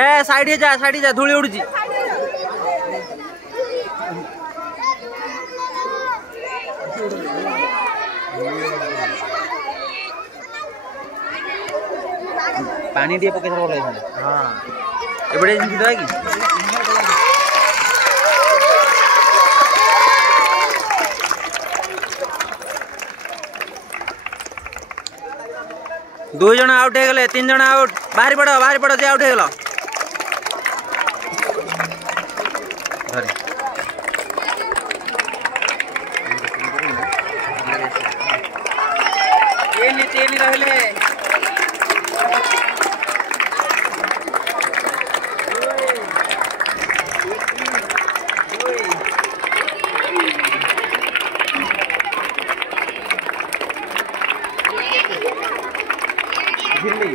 ए side जा धूली उड़ुची। पानी टे पके भल हाँ एबड़े कि दो जन आउट हो गले 3 जन आउट बाहरी पड़ जे आउट हो गला तीन रहले झिल्ली